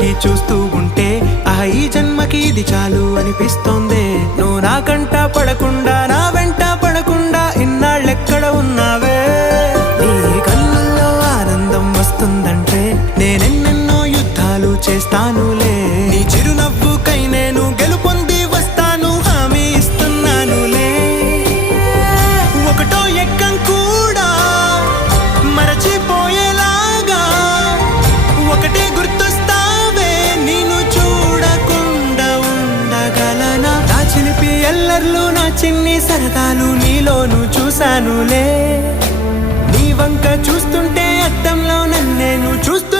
పెట్టి చూస్తూ ఉంటే ఈ జన్మకి ఇది చాలు అనిపిస్తోంది. నువ్వు నా కంట పడకుండా నా వెంట పడకుండా ఇన్నాళ్ళెక్కడ ఉన్నావే. నీ కళ్ళల్లో ఆనందం వస్తుందంటే నేనెన్నెన్నో యుద్ధాలు చేస్తానులే. నీ చిరునవ్వుకై నేను గెలుపొంది వస్తాను, హామీ ఇస్తున్నానులే. ఒకటో ఎక్కం కూడా మరచిపోయేలాగా ఒకటే గుర్తొస్తావే. నేను చూడకుండా ఉండగలనా? నా చిలిపి ఎల్లర్లు నా చిన్ని సరదాలు నీలోను చూశానులే. నీ వంక చూస్తుంటే అద్దంలో నన్నేను చూస్తూ